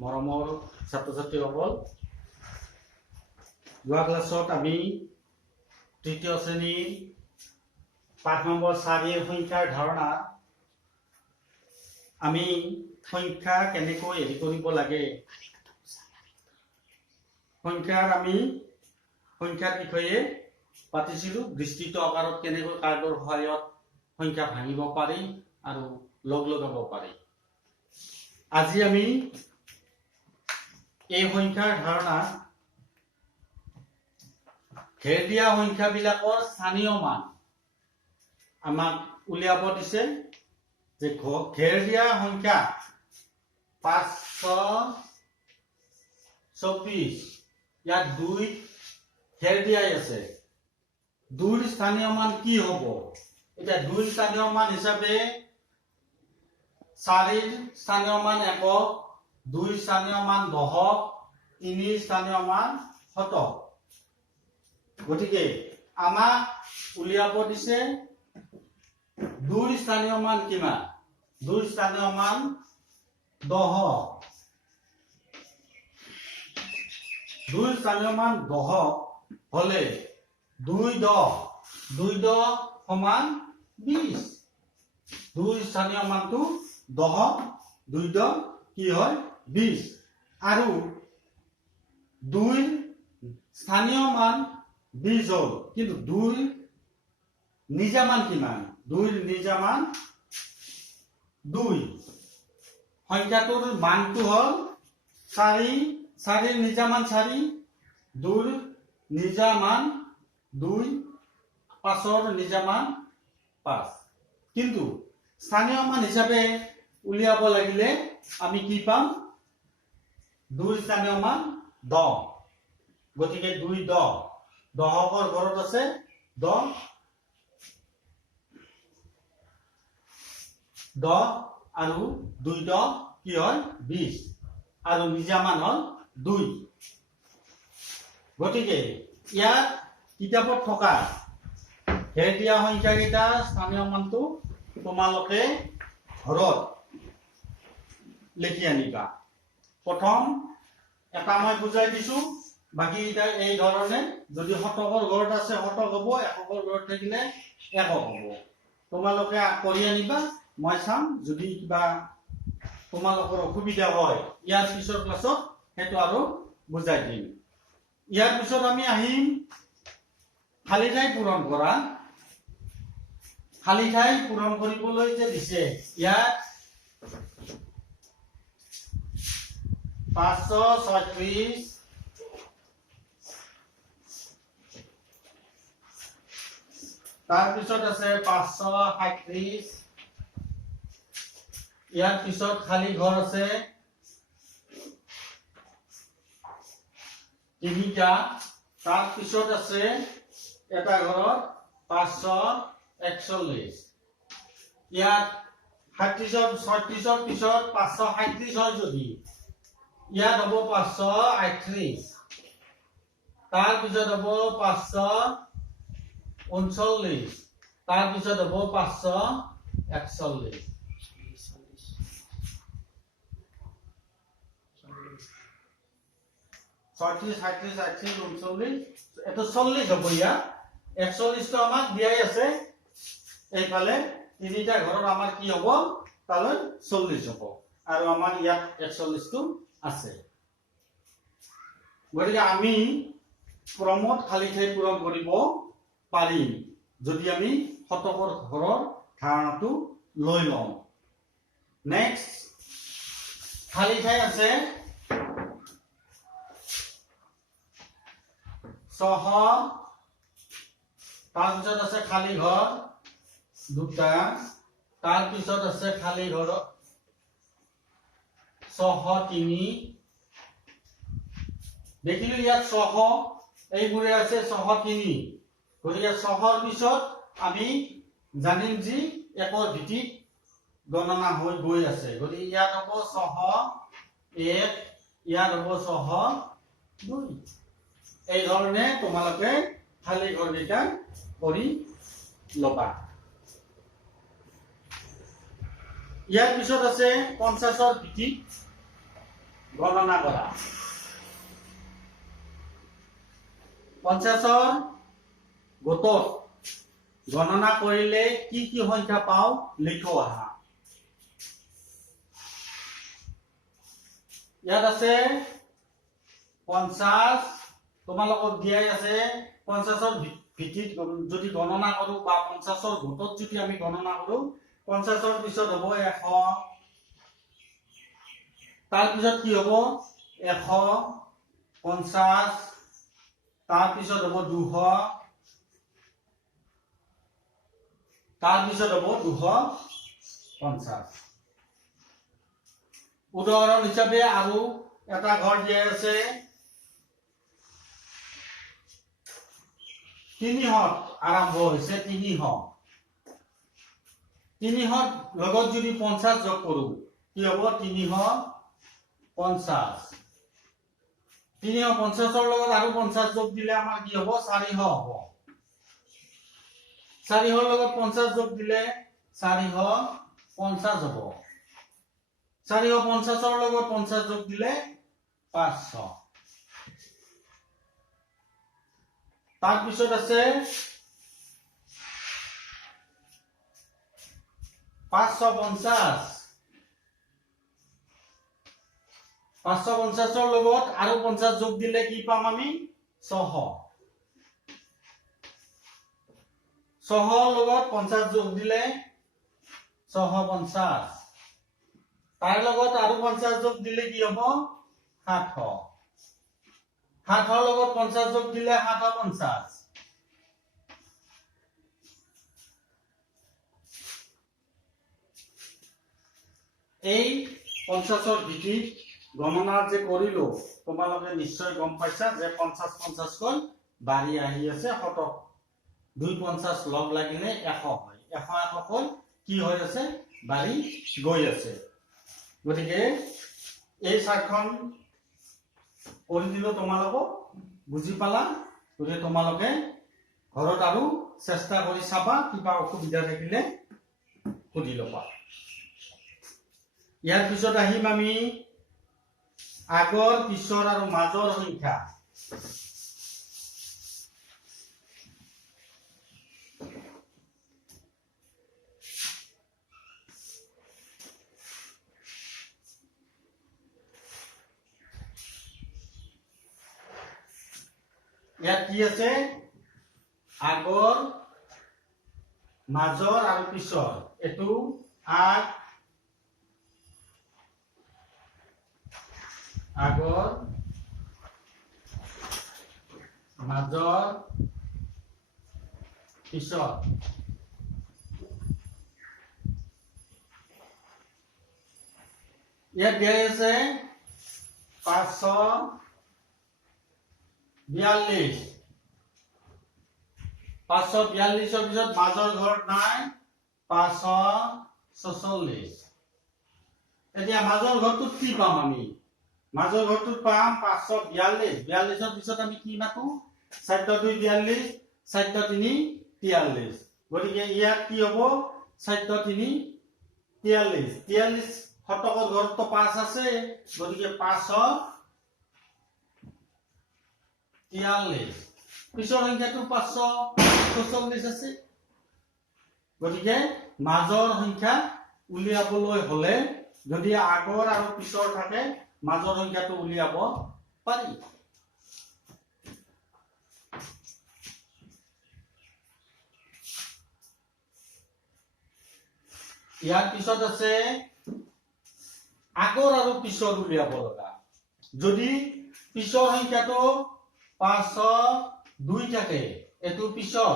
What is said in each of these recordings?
মৰমৰ ছাত্ৰ ছাত্ৰীসকল, যোৱা ক্লাছত আমি তৃতীয় শ্ৰেণীৰ পাঠ নম্বৰ 4 সংখ্যাৰ ধাৰণা আমি সংখ্যা কেনেকৈ হেৰি কৰিব লাগে, সংখ্যাৰ বিষয়ে পাতিছিলোঁ। বিস্তৃত আকাৰত কেনেকৈ কাৰ্ডৰ সহায়ত সংখ্যা ভাঙিব পাৰি আৰু লগ লগাব পাৰি। আজি আমি এই সংখ্যাৰ ধাৰণা ঘেৰ দিয়া সংখ্যাবিলাকৰ স্থানীয় মান আমাক উলিয়াব দিছে। যে ঘেৰ দিয়া সংখ্যা 524, ইয়াত 2 ঘেৰ দিয়াই আছে। 2ৰ স্থানীয় মান কি হ'ব? এতিয়া 2ৰ স্থানীয় মান হিচাপে 4ৰ স্থানীয় মান 1, 2ৰ স্থানীয় মান 10, 3ৰ স্থানীয় মান 7। গতিকে আমাক উলিয়াব দিছে 2ৰ স্থানীয় মান কিমান? 2ৰ স্থানীয় মান 10। 2ৰ স্থানীয় মান 10 হলে 2 সমান 20। 2ৰ স্থানীয় মানটো 10, 2 কি হয় 20। আৰু 2ৰ স্থানীয় মান 20 হল, কিন্তু 2ৰ নিজা মান কিমান? 2ৰ নিজা মান 2। সংখ্যাটোৰ মানটো হল 4। 4ৰ নিজা মান 4, 2ৰ নিজা মান 2, 5ৰ নিজা মান 5। কিন্তু স্থানীয় মান হিচাপে উলিয়াব লাগিলে আমি কি পাম? 2ৰ স্থানীয় মান 10। গতিকে 2 10, 10ৰ ঘৰত আছে 10, 10 আৰু 2 10 কি হয় 20, আৰু নিজা মান হল 2। গতিকে ইয়াত কিতাপত থকা ঘেৰ দিয়া সংখ্যাকেইটা স্থানীয় মানটো তোমালোকে ঘৰত লিখি আনিবা। প্ৰথম এটা মই বুজাই দিছো, বাকি এটা এই ধৰণে। যদি শতকৰ ঘৰত আছে শতক হব, এককৰ ঘৰত থাকিলে একক হব। তোমালোকে কৰি আনিবা, মই চাম। যদি কিবা তোমালোকৰ অসুবিধা হয় ইয়াৰ পিছৰ ক্লাছত সেইটো আৰু বুজাই দিম। ইয়াৰ পিছত আমি আহিম খালী ঠাই পূৰণ কৰা। খালী ঠাই পূৰণ কৰিবলৈ যে দিছে, ইয়াত 536, তাৰপিছত আছে 537, ইয়াৰ পিছত খালী ঘৰ আছে 3টা, তাৰপিছত আছে এটা ঘৰত 541। ইয়াত 36ৰ পিছত 537 হয় যদি ইয়াত হব 538, তাৰপিছত হব 539, তাৰপিছত হব 541। 36, 37, 38, 39, এটা 40 হব। ইয়াত 41টো আমাক দিয়াই আছে। এইফালে 3টা ঘৰত আমাৰ কি হব? তালৈ 40 হব, আৰু আমাৰ ইয়াত 41টো আছে। গতিকে আমি ক্ৰমত খালী ঠাই পূৰণ কৰিব পাৰিম যদি আমি শতকৰ ঘৰৰ ধাৰণাটো লৈ লওঁ। নেক্সট খালী ঠাই আছে 600, তাৰপিছত আছে খালী ঘৰ 2টা, তাৰপিছত আছে খালী ঘৰ 603। দেখিলো ইয়াত 600, এইবোৰে আছে 603। গতিকে 600ৰ পিছত আমি জানিম যি একৰ ভিত্তিত গণনা হৈ গৈ আছে। গতিকে ইয়াত হব 601, ইয়াত হব 602। এই ধৰণে তোমালোকে খালী ঘৰকেইটা কৰি লবা। ইয়াৰ পিছত আছে 50ৰ ভিত্তিত গণনা কৰা 50ৰ গোটত গণনা কৰিলে কি কি সংখ্যা পাও লিখো আহা ইয়াত আছে 50 তোমালোকক দিয়াই আছে 50ৰ ভিত্তিত যদি গণনা কৰো বা 50ৰ গোটত যদি আমি গণনা কৰো 50ৰ পিছত হ'ব 100 তাৰ পিছত কি হ'ব 150 তাৰ পিছত হ'ব 200 তাৰ পিছত হ'ব 250 উদাহৰণ হিচাপে আৰু এটা ঘৰ দিয়া আছে 300 আৰম্ভ হৈছে 300 লগত যদি 50 যোগ কৰো কি হ'ব 350 350ৰ লগত আৰু 50 যোগ দিলে আমাৰ কি হ'ব 400 হ'ব 400ৰ লগত 50 যোগ দিলে 450 হ'ব 450ৰ লগত 50 যোগ দিলে 500 তাৰ পিছত আছে 550ৰ লগত আৰু 50 যোগ দিলে কি পাম আমি 600 600ৰ লগত 50 যোগ দিলে 650 তাৰ লগত আৰু 50 যোগ দিলে কি হ'ব 700 700ৰ লগত 50 যোগ দিলে 750 এই 50ৰ ভিত্তিত গণনা যে কৰিলো তোমালোকে নিশ্চয় গম পাইছা যে 50 কৈ বাঢ়ি আহি আছে 100 250 লগ লাগিলে 100 হয় 100 কৈ কি হৈ আছে বাঢ়ি গৈ আছে গতিকে এই চাৰখন কৰি দিলো তোমালোকক বুজি পালা গতিকে তোমালোকে ঘৰত আৰু চেষ্টা কৰি চাবা কিবা অসুবিধা থাকিলে সুধি ল'বা ইয়াৰ পিছত আহিম আমি আগৰ পিছৰ আৰু মাজৰ সংখ্যা ইয়াত কি আছে আগৰ মাজৰ আৰু পিছৰ এটো আগ আগৰ মাজৰ পিছৰ ইয়াত দিয়া আছে 542 542ৰ পিছত মাজৰ ঘৰ নাই 546 এতিয়া মাজৰ ঘৰটোত কি পাম আমি মাজৰ ঘৰটোত পাম 542 42ৰ পিছত আমি কি মাতো 4 2 42 4 3 43 গতিকে ইয়াত কি হ'ব 4 3 43 43 শতকৰ ঘৰটো 5 আছে গতিকে 543 পিছৰ সংখ্যাটো 546 আছে গতিকে মাজৰ সংখ্যা উলিয়াবলৈ হলে যদি আগৰ আৰু পিছৰ থাকে মাজৰ সংখ্যাটো উলিয়াব পাৰি ইয়াৰ পিছত আছে আগৰ আৰু পিছৰ উলিয়াব লগা যদি পিছৰ সংখ্যাটো 502 থাকে এটো পিছৰ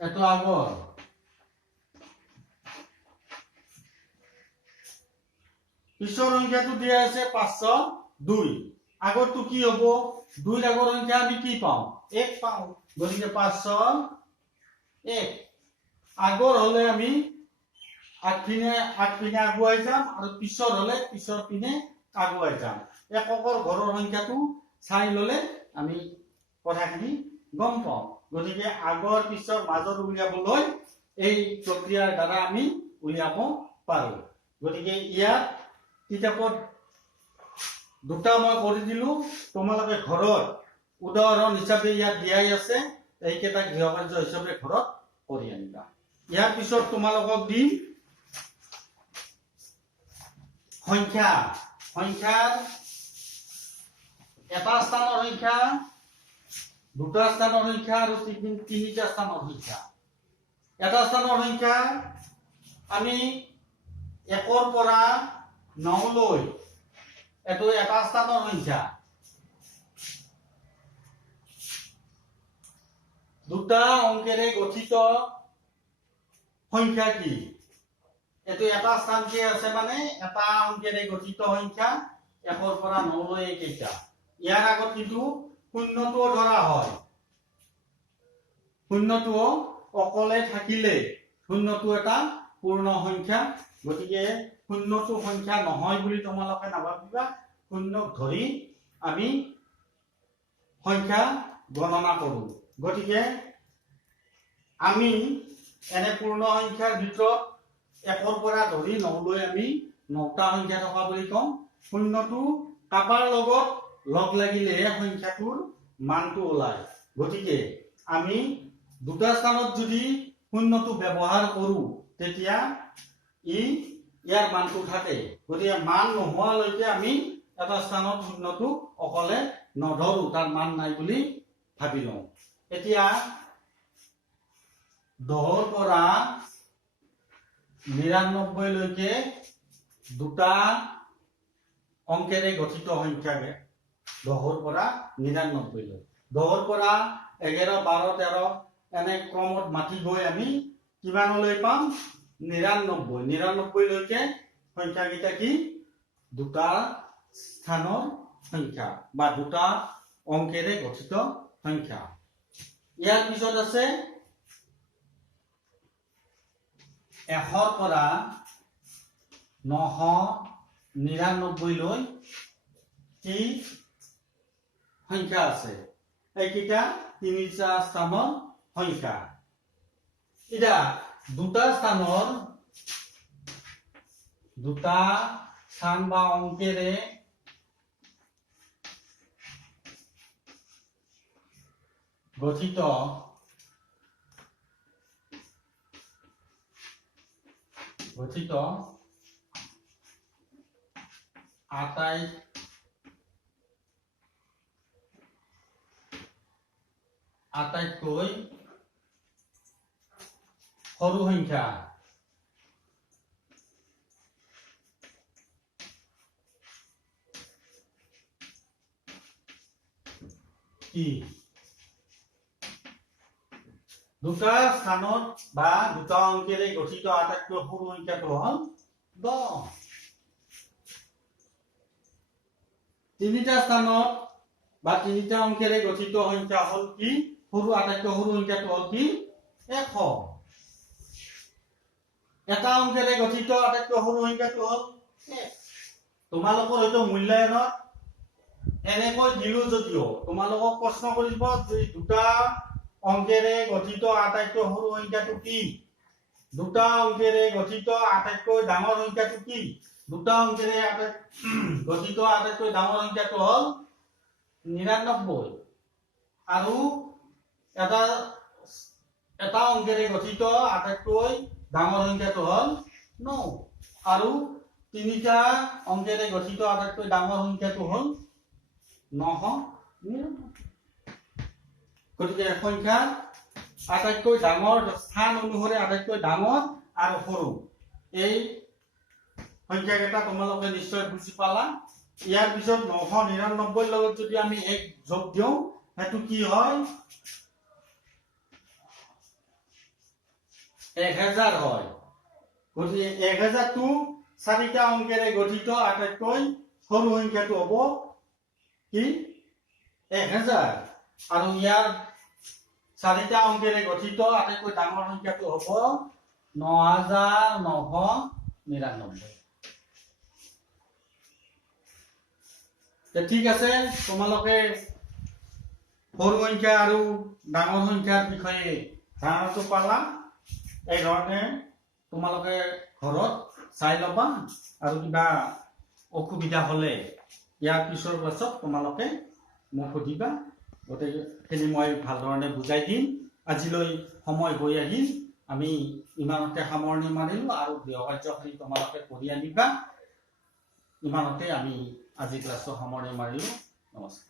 এটো আগৰ পিছৰ সংখ্যাটো দিয়া আছে 502 আগৰটো কি হ'ব 2 ৰ আগৰ সংখ্যা আমি কি পাওঁ 1 পাওঁ গতিকে 501 আগৰ হলে আমি আগপিনে আগুৱাই যাম আৰু পিছৰ হলে পিছৰ পিনে আগুৱাই যাম এককৰ ঘৰৰ সংখ্যাটো চাই ললে আমি কথাখিনি গম পাওঁ গতিকে আগৰ পিছৰ মাজৰ উলিয়াবলৈ এই প্ৰক্ৰিয়াৰ দ্বাৰা আমি উলিয়াব পাৰো গতিকে ইয়াত কিতাপত দুটা মই কৰি দিলো তোমালোকে ঘৰত উদাহৰণ হিচাপে ইয়াত দিয়াই আছে এইকেইটা গৃহকাৰ্য হিচাপে ঘৰত কৰি আনিবা ইয়াৰ পিছত তোমালোকক দিম সংখ্যা সংখ্যাৰ এটা স্থানৰ সংখ্যা দুটা স্থানৰ সংখ্যা আৰু তিনিটা স্থানৰ সংখ্যা এটা স্থানৰ সংখ্যা আমি 1 পৰা 9 লৈ এটো এটা স্থানৰ সংখ্যা দুটা অংকেৰে গঠিত সংখ্যা কি এটো এটা স্থান কি আছে মানে এটা অংকেৰে গঠিত সংখ্যা 1 পৰা 9 লৈ এইটা ইয়াৰ আগত কিন্তু শূন্যটো ধৰা হয় শূন্যটো অকলে থাকিলে শূন্যটো এটা পূৰ্ণ সংখ্যা গতিকে শূন্যটো সংখ্যা নহয় বুলি তোমালোকে নাভাবিবা শূন্যক ধৰি আমি সংখ্যা গণনা কৰো গতিকে আমি এনে পূৰ্ণ সংখ্যাৰ ভিতৰত 1 পৰা ধৰি 9 লৈ আমি 9টা সংখ্যা থকা বুলি কম শূন্যটো কাবাৰ লগত লগ লাগিলে সংখ্যাটোৰ মানটো ওলায় গতিকে আমি দুটা স্থানত যদি শূন্যটো ব্যৱহাৰ কৰো তেতিয়া ইয়াৰ মানটো থাকে গতিকে মান নোহোৱালৈকে আমি এটা স্থানত শূন্যটো অকলে নধৰো তাৰ মান নাই বুলি ভাবি লওঁ এতিয়া 10 পৰা 99 লৈকে দুটা অংকেৰে গঠিত সংখ্যা 10 পৰা 99 লৈ 10 পৰা 11 12 13 এনে ক্ৰমত মাতি গৈ আমি কিমানলৈ পাম 99 লৈকে সংখ্যা কেইটা কি দুটা স্থানৰ সংখ্যা বা দুটা অংকেৰে গঠিত সংখ্যা ইয়াৰ পিছত আছে 100 পৰা 999 লৈ কি সংখ্যা আছে এইকেইটা তিনিটা স্থানৰ সংখ্যা এটা দুটা স্থানৰ দুটা স্থান বা অংকেৰে গঠিত আটাইতকৈ সৰু সংখ্যা কি দুটা স্থানত বা দুটা অংকেৰে গঠিত আটাইতকৈ সৰু সংখ্যাটো হ'ল 10 তিনিটা স্থানত বা তিনিটা অংকেৰে গঠিত সংখ্যা হ'ল কি সৰু আটাইতকৈ সৰু সংখ্যাটো হ'ল কি 100 এটা অংকেৰে গঠিত আটাইতকৈ সৰু সংখ্যাটো হ'ল 1 তোমালোকৰ হয়তো মূল্যায়নত এনেকৈ দিলো যদিও তোমালোকক প্ৰশ্ন কৰিব যে দুটা অংকেৰে গঠিত আটাইতকৈ সৰু সংখ্যাটো কি দুটা অংকেৰে গঠিত আটাইতকৈ ডাঙৰ সংখ্যাটো কি দুটা অংকেৰে গঠিত আটাইতকৈ ডাঙৰ সংখ্যাটো হ'ল 99 আৰু এটা অংকেৰে গঠিত আটাইতকৈ ডাঙৰ সংখ্যাটো হ'ল 9 আৰু তিনিটা অংকেৰে গঠিত আটাইতকৈ ডাঙৰ সংখ্যাটো হ'ল 999 গতিকে সংখ্যা আটাইতকৈ ডাঙৰ স্থান অনুসাৰে আটাইতকৈ ডাঙৰ আৰু সৰু এই সংখ্যাকেইটা তোমালোকে নিশ্চয় বুজি পালা ইয়াৰ পিছত 999 লগত যদি আমি 1 যোগ দিওঁ হেতু কি হয় 1000 হয় গতিকে 1000 টো চাৰিটা অংকেৰে গঠিত আটাইতকৈ সৰু সংখ্যাটো হ'ব কি 1000 আৰু ইয়াৰ চাৰিটা অংকেৰে গঠিত আটাইতকৈ ডাঙৰ সংখ্যাটো হ'ব 9999 ঠিক আছে তোমালোকে সৰু সংখ্যা আৰু ডাঙৰ সংখ্যাৰ বিষয়ে ধাৰণাটো পালা এই ধৰণে তোমালোকে ঘৰত চাই ল'বা আৰু কিবা অসুবিধা হ'লে ইয়াৰ পিছৰ ক্লাছত তোমালোকে মোক সুধিবা গোটেইখিনি মই ভালধৰণে বুজাই দিম আজিলৈ সময় হৈ আহিল আমি ইমানতে সামৰণি মাৰিলোঁ আৰু গৃহকাৰ্যখিনি তোমালোকে কৰি আনিবা ইমানতে আমি আজি ক্লাছটো সামৰণি মাৰিলোঁ নমস্কাৰ